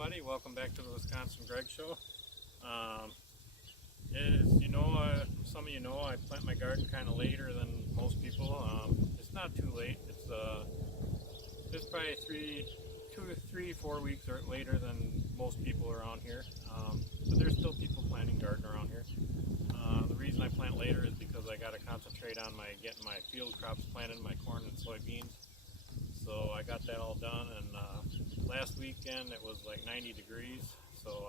everybody, welcome back to the Wisconsin Greg Show. As you know, some of you know, I plant my garden kind of later than most people. It's not too late. It's probably 4 weeks or later than most people around here. But there's still people planting garden around here. The reason I plant later is because I got to concentrate on getting my field crops planted, my corn and soybeans. So I got that all done, and last weekend it was like 90 degrees, so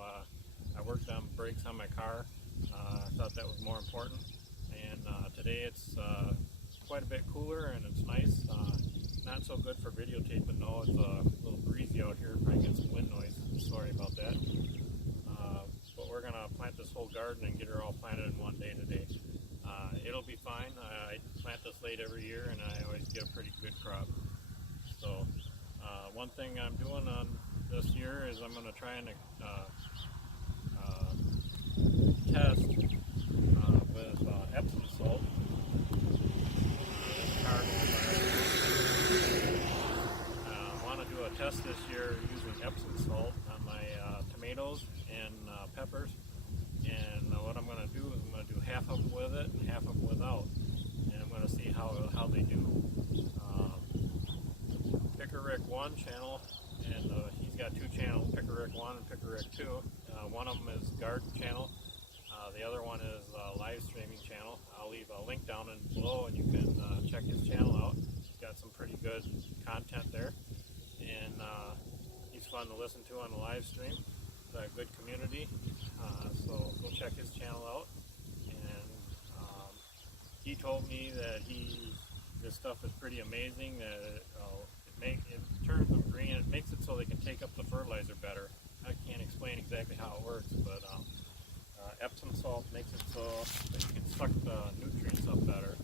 I worked on brakes on my car. I thought that was more important, and today it's quite a bit cooler and it's nice. Not so good for videotaping though. It's a little breezy out here, probably get some wind noise, sorry about that. But we're going to plant this whole garden and get her all planted in one day today. It'll be fine. I plant this late every year and I always get a pretty good crop. So one thing I'm doing on this year is I'm going to try and test with Epsom salt. I want to do a test this year using Epsom salt on my tomatoes and peppers. And what I'm going to do is I'm going to do half of them with it and half of them without. And I'm going to see how they do. Rick 1 channel, and he's got two channels, Picker Rick 1 and Picker Rick 2. One of them is garden channel, the other one is live streaming channel. I'll leave a link down below and you can check his channel out. He's got some pretty good content there, and he's fun to listen to on the live stream. It's a good community, so go check his channel out. And he told me that this stuff is pretty amazing, that it turns them green. It makes it so they can take up the fertilizer better. I can't explain exactly how it works, but Epsom salt makes it so that you can suck the nutrients up better,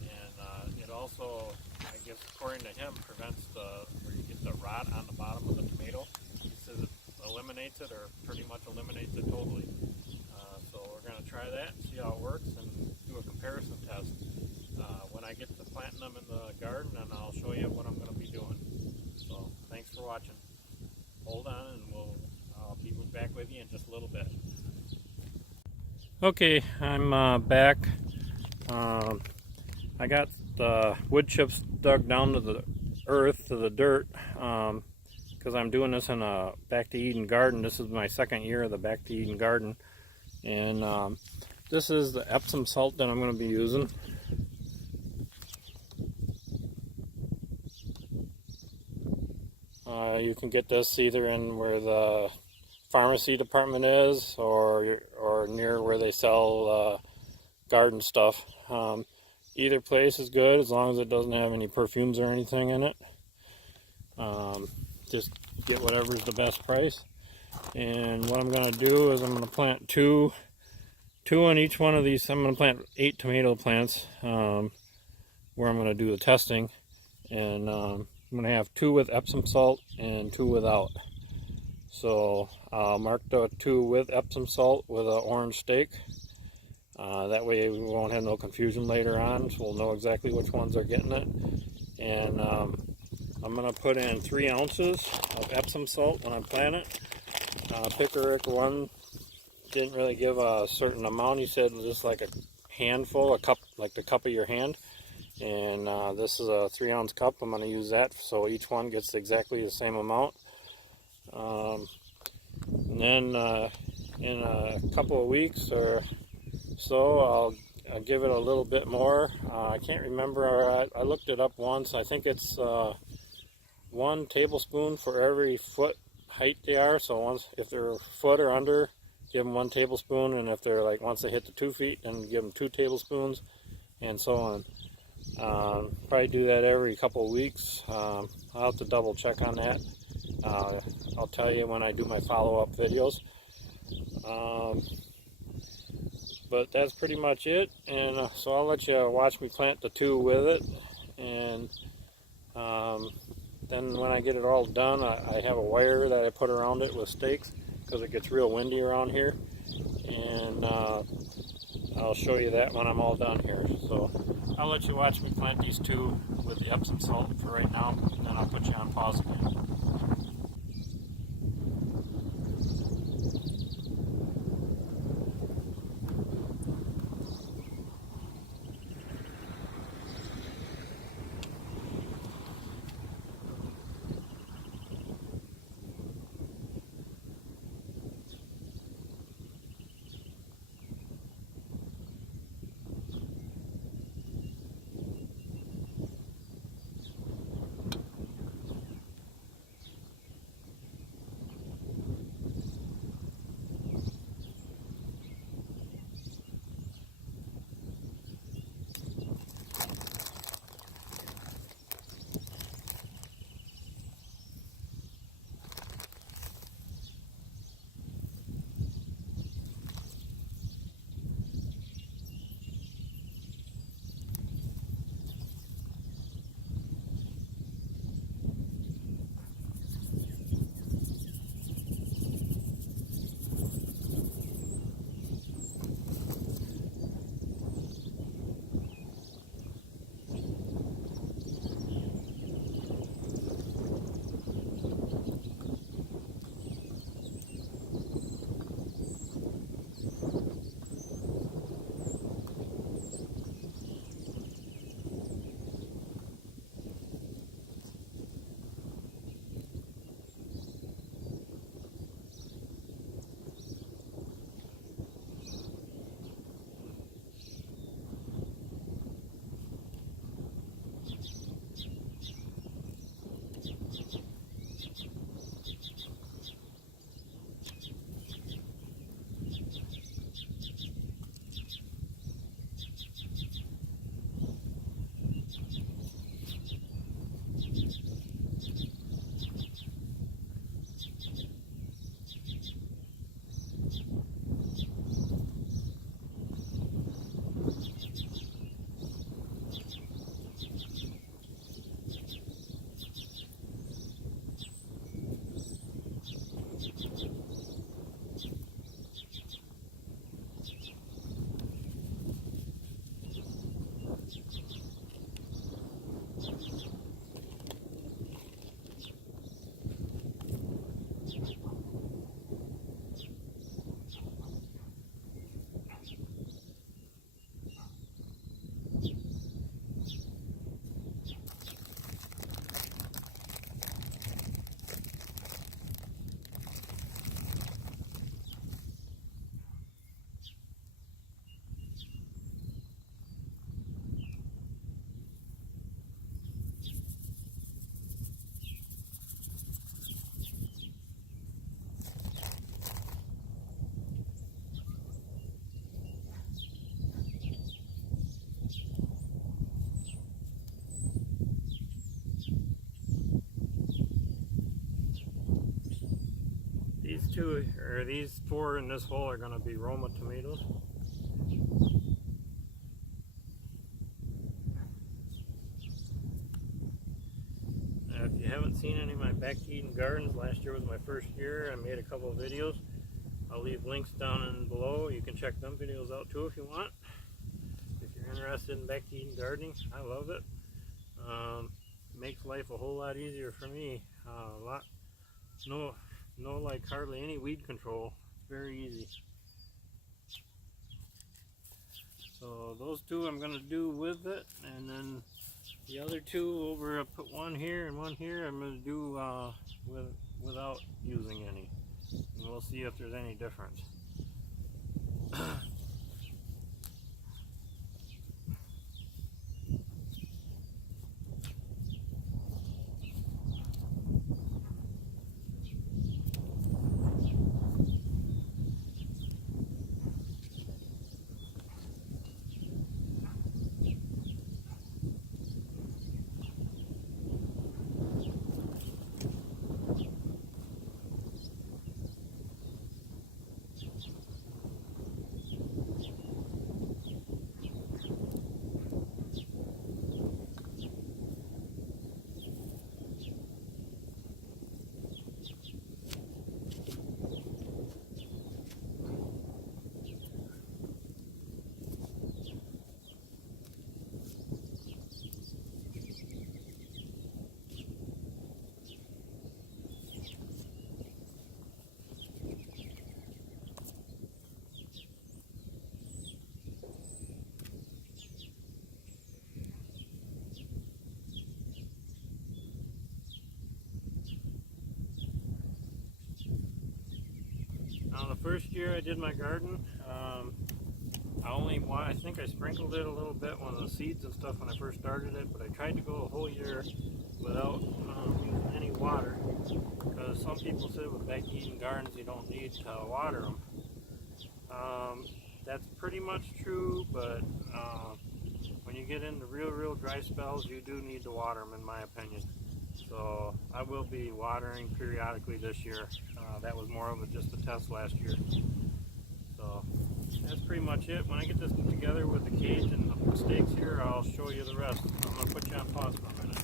and it also, I guess, according to him, prevents where you get the rot on the bottom of the tomato. He says it eliminates it, or pretty much eliminates it totally. So we're going to try that and see how it works and do a comparison test when I get to planting them in the garden, and I'll show you what I'm going to be doing. So thanks for watching. Hold on, and I'll be back with you in just a little bit. Okay, I'm back. I got the wood chips dug down to the earth, to the dirt, because I'm doing this in a Back to Eden garden. This is my second year of the Back to Eden garden, and this is the Epsom salt that I'm going to be using. You can get this either in where the pharmacy department is, or near where they sell garden stuff. Either place is good as long as it doesn't have any perfumes or anything in it. Just get whatever's the best price. And what I'm going to do is I'm going to plant two on each one of these. I'm going to plant 8 tomato plants where I'm going to do the testing, and I'm going to have 2 with Epsom salt and 2 without. So I'll mark the 2 with Epsom salt with an orange stake. That way we won't have no confusion later on, so we'll know exactly which ones are getting it. And I'm going to put in 3 ounces of Epsom salt when I plant it. Picker Rick 1 didn't really give a certain amount. He said just like a handful, a cup, like the cup of your hand. And this is a 3-ounce cup. I'm going to use that so each one gets exactly the same amount. And then in a couple of weeks or so, I'll give it a little bit more. I can't remember. I looked it up once. I think it's 1 tablespoon for every foot height they are. So if they're a foot or under, give them 1 tablespoon. And if they're like once they hit the 2 feet, then give them 2 tablespoons, and so on. Probably do that every couple of weeks. I'll have to double check on that. I'll tell you when I do my follow-up videos. But that's pretty much it, and so I'll let you watch me plant the 2 with it, and then when I get it all done, I have a wire that I put around it with stakes because it gets real windy around here, and I'll show you that when I'm all done here. So I'll let you watch me plant these 2 with the Epsom salt for right now, and then I'll put you on pause again. two, or these four in this hole are going to be Roma tomatoes. If you haven't seen any of my back Eden gardens, last year was my first year. I made a couple of videos. I'll leave links down and below. You can check them videos out too if you want. If you're interested in back Eden gardening, I love it. Makes life a whole lot easier for me. No like hardly any weed control. It's very easy. So those two I'm going to do with it, and then the other two over, I put one here and one here, I'm going to do without using any. And we'll see if there's any difference. Now the first year I did my garden, I think I sprinkled it a little bit when the seeds and stuff when I first started it, but I tried to go a whole year without using any water, because some people say with back Eden gardens you don't need to water them. That's pretty much true, but when you get into real dry spells, you do need to water them, in my opinion. So I will be watering periodically this year. That was more of just a test last year. So that's pretty much it. When I get this together with the cage and the stakes here, I'll show you the rest. I'm going to put you on pause for a minute.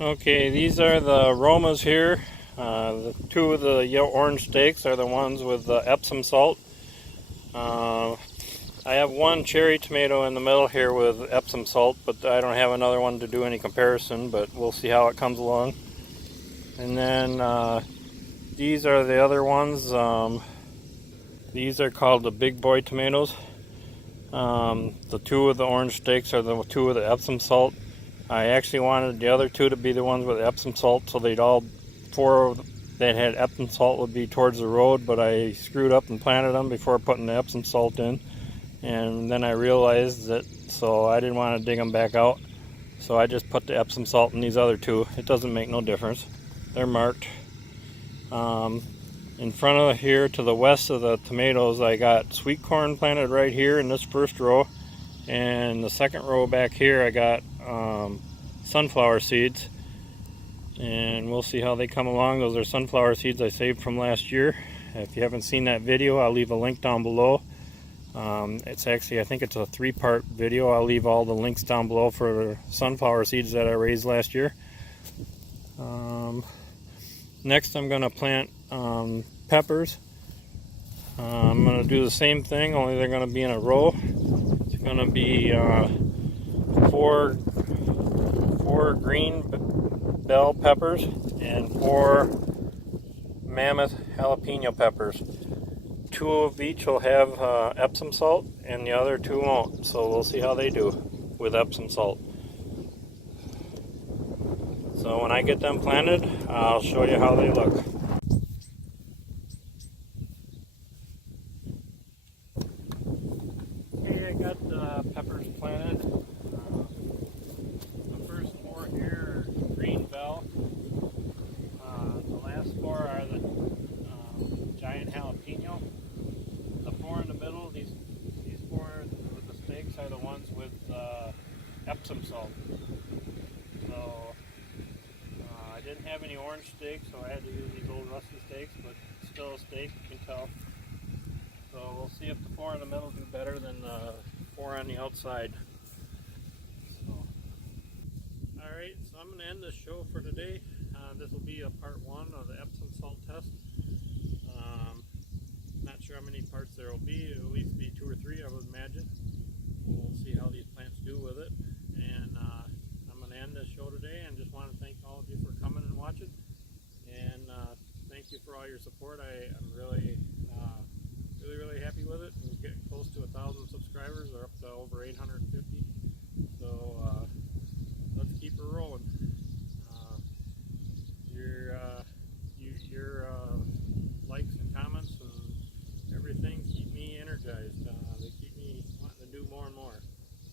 Okay, these are the Romas here. The two of the orange stakes are the ones with the Epsom salt. I have one cherry tomato in the middle here with Epsom salt, but I don't have another one to do any comparison, but we'll see how it comes along. And then these are the other ones. These are called the big boy tomatoes. The two of the orange stakes are the two with the Epsom salt. I actually wanted the other two to be the ones with Epsom salt, so they'd all four that had Epsom salt would be towards the road, but I screwed up and planted them before putting the Epsom salt in. And then I realized that, so I didn't want to dig them back out, so I just put the Epsom salt in these other two. It doesn't make no difference. They're marked. In front of here to the west of the tomatoes, I got sweet corn planted right here in this first row, and the second row back here I got sunflower seeds, and we'll see how they come along. Those are sunflower seeds I saved from last year. If you haven't seen that video, I'll leave a link down below. It's actually, I think it's a 3-part video. I'll leave all the links down below for sunflower seeds that I raised last year. Next I'm going to plant peppers. I'm going to do the same thing, only they're going to be in a row. It's going to be four green bell peppers and 4 mammoth jalapeno peppers. 2 of each will have Epsom salt, and the other 2 won't. So we'll see how they do with Epsom salt. So when I get them planted, I'll show you how they look. Okay, I got the peppers planted. The first 4 here are green bell. The last 4 are the giant jalapeno. The 4 in the middle, these 4 with the stakes are the ones with Epsom salt. So I didn't have any orange steaks, so I had to use these old rusty steaks, but still a steak, you can tell. So we'll see if the 4 in the middle do better than the 4 on the outside. So, alright, so I'm going to end this show for today. This will be a part 1 of the Epsom salt test. Not sure how many parts there will be. It'll at least be 2 or 3, I would imagine. We'll see how these plants do with it. And I'm going to end this show today, and just want to thank all of you for coming and watching. And thank you for all your support. I'm really happy with it. We're getting close to 1,000 subscribers. We're up to over 850. So let's keep her rolling. Your likes and comments and everything keep me energized. They keep me wanting to do more and more.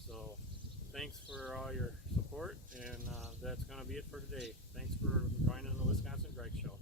So thanks for all your support, and that's going to be it for today. Thanks for joining the Wisconsin Greg Show.